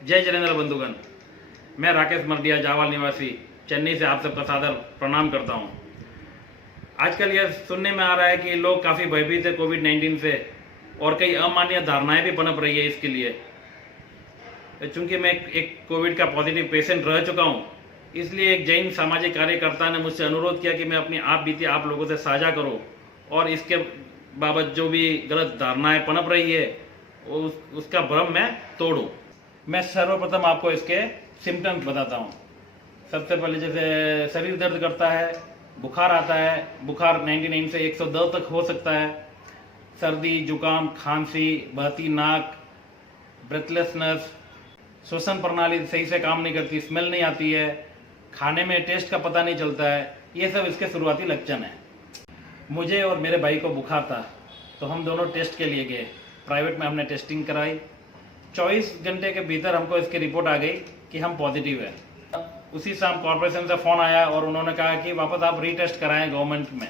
जय जिनेंद्र बंधुगण, मैं राकेश मर्दिया जावाल निवासी चेन्नई से आप सबका सादर प्रणाम करता हूं। आजकल यह सुनने में आ रहा है कि लोग काफ़ी भयभीत है कोविड-19 से और कई अमान्य धारणाएं भी पनप रही है इसके लिए। चूंकि मैं एक कोविड का पॉजिटिव पेशेंट रह चुका हूं, इसलिए एक जैन सामाजिक कार्यकर्ता ने मुझसे अनुरोध किया कि मैं अपनी आप बीती आप लोगों से साझा करूं और इसके बाबत जो भी गलत धारणाएं पनप रही है उसका भ्रम मैं तोड़ूं। मैं सर्वप्रथम आपको इसके सिम्टम्स बताता हूं। सबसे पहले जैसे शरीर दर्द करता है, बुखार आता है, बुखार 99 से 110 तक हो सकता है, सर्दी, जुकाम, खांसी, बहती नाक, ब्रेथलेसनेस, श्वसन प्रणाली सही से काम नहीं करती, स्मेल नहीं आती है, खाने में टेस्ट का पता नहीं चलता है, ये सब इसके शुरुआती लक्षण हैं। मुझे और मेरे भाई को बुखार था तो हम दोनों टेस्ट के लिए गए। प्राइवेट में हमने टेस्टिंग कराई। 24 घंटे के भीतर हमको इसकी रिपोर्ट आ गई कि हम पॉजिटिव है। उसी शाम कॉर्पोरेशन से फ़ोन आया और उन्होंने कहा कि वापस आप रीटेस्ट कराएं गवर्नमेंट में।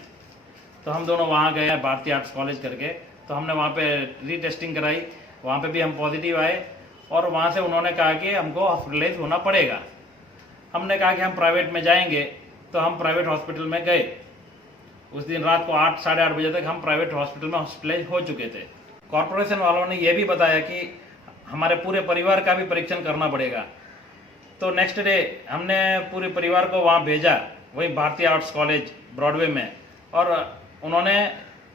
तो हम दोनों वहाँ गए, भारतीय आर्ट्स कॉलेज करके, तो हमने वहाँ पे रीटेस्टिंग कराई। वहाँ पे भी हम पॉजिटिव आए और वहाँ से उन्होंने कहा कि हमको हॉस्पिटलाइज होना पड़ेगा। हमने कहा कि हम प्राइवेट में जाएंगे, तो हम प्राइवेट हॉस्पिटल में गए। उस दिन रात को 8 साढ़े 8 बजे तक हम प्राइवेट हॉस्पिटल में हॉस्पिटलाइज हो चुके थे। कॉर्पोरेशन वालों ने यह भी बताया कि हमारे पूरे परिवार का भी परीक्षण करना पड़ेगा। तो नेक्स्ट डे हमने पूरे परिवार को वहाँ भेजा, वही भारतीय आर्ट्स कॉलेज ब्रॉडवे में, और उन्होंने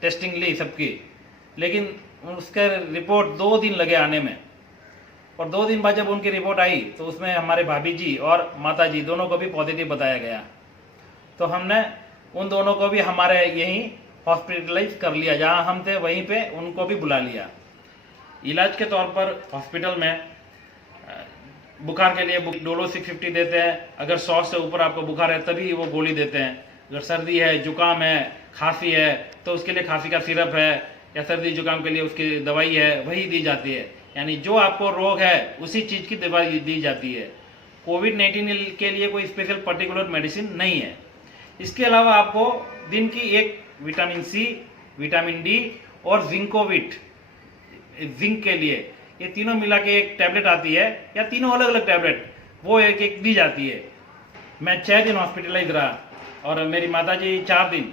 टेस्टिंग ली सबकी। लेकिन उसके रिपोर्ट 2 दिन लगे आने में, और 2 दिन बाद जब उनकी रिपोर्ट आई तो उसमें हमारे भाभी जी और माता जी दोनों को भी पॉजिटिव बताया गया। तो हमने उन दोनों को भी हमारे यहीं हॉस्पिटलाइज कर लिया, जहां हम थे वहीं पे उनको भी बुला लिया। इलाज के तौर पर हॉस्पिटल में बुखार के लिए डोलो 650 देते हैं। अगर 100 से ऊपर आपको बुखार है तभी वो गोली देते हैं। अगर सर्दी है, जुकाम है, खांसी है तो उसके लिए खांसी का सिरप है, या सर्दी जुकाम के लिए उसकी दवाई है, वही दी जाती है। यानी जो आपको रोग है उसी चीज़ की दवाई दी जाती है। कोविड-19 के लिए कोई स्पेशल पर्टिकुलर मेडिसिन नहीं है। इसके अलावा आपको दिन की एक विटामिन सी, विटामिन डी और जिंकोविट, जिंक के लिए ये तीनों मिला के एक टैबलेट आती है, या तीनों अलग अलग टैबलेट, वो एक एक दी जाती है। मैं 6 दिन हॉस्पिटलाइज रहा और मेरी माताजी 4 दिन,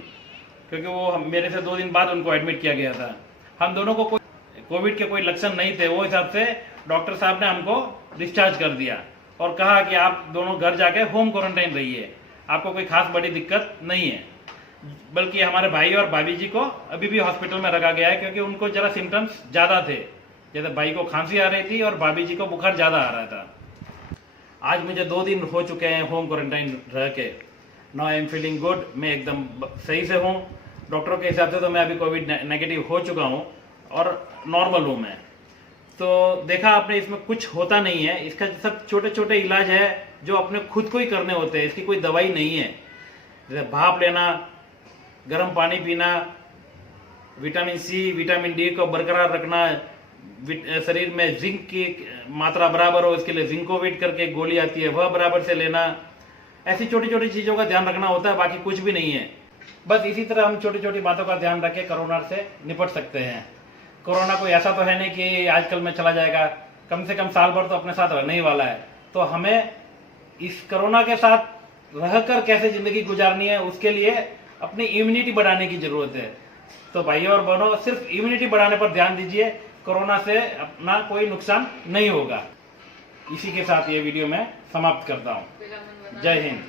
क्योंकि वो मेरे से 2 दिन बाद उनको एडमिट किया गया था। हम दोनों को कोविड के कोई लक्षण नहीं थे, वो हिसाब से डॉक्टर साहब ने हमको डिस्चार्ज कर दिया और कहा कि आप दोनों घर जाके होम क्वारंटाइन रहिए, आपको कोई खास बड़ी दिक्कत नहीं है। बल्कि हमारे भाई और भाभी जी को अभी भी हॉस्पिटल में रखा गया है, क्योंकि उनको जरा सिम्टम्स ज़्यादा थे। जैसे भाई को खांसी आ रही थी और भाभी जी को बुखार ज़्यादा आ रहा था। आज मुझे 2 दिन हो चुके हैं होम क्वारंटाइन रह के। Now I am feeling good, मैं एकदम सही से हूँ। डॉक्टरों के हिसाब से तो मैं अभी कोविड नेगेटिव हो चुका हूँ और नॉर्मल हूँ मैं। तो देखा आपने, इसमें कुछ होता नहीं है। इसका सब छोटे छोटे इलाज है जो अपने खुद को ही करने होते हैं। इसकी कोई दवाई नहीं है। जैसे भाप लेना, गर्म पानी पीना, विटामिन सी, विटामिन डी को बरकरार रखना, शरीर में जिंक की मात्रा बराबर हो इसके लिए जिंकोविट करके गोली आती है, वह बराबर से लेना। ऐसी छोटी छोटी चीज़ों का ध्यान रखना होता है, बाकी कुछ भी नहीं है। बस इसी तरह हम छोटी छोटी बातों का ध्यान रख के कोरोना से निपट सकते हैं। कोरोना कोई ऐसा तो है नहीं कि आजकल में चला जाएगा, कम से कम साल भर तो अपने साथ रहने ही वाला है। तो हमें इस कोरोना के साथ रहकर कैसे जिंदगी गुजारनी है, उसके लिए अपनी इम्यूनिटी बढ़ाने की जरूरत है। तो भाइयों और बहनों, सिर्फ इम्यूनिटी बढ़ाने पर ध्यान दीजिए, कोरोना से अपना कोई नुकसान नहीं होगा। इसी के साथ ये वीडियो मैं समाप्त करता हूँ। जय हिंद।